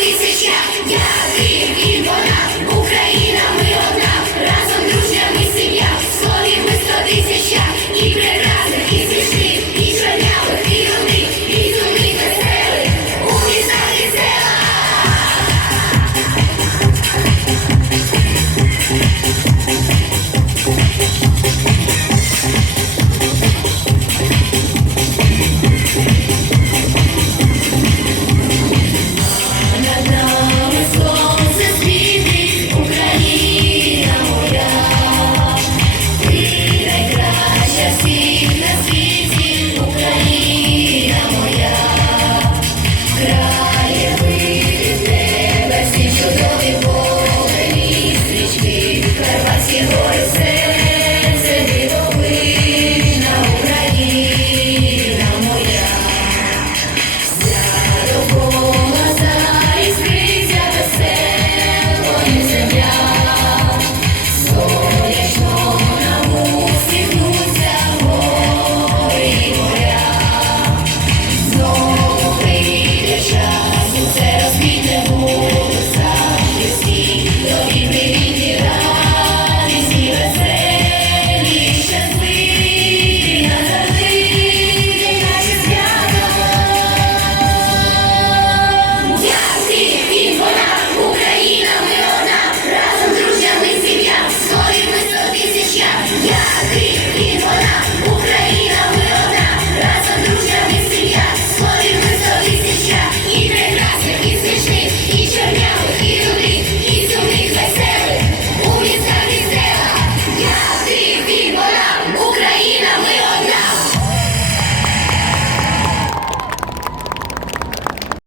тисяча я ти. Yeah, eat it!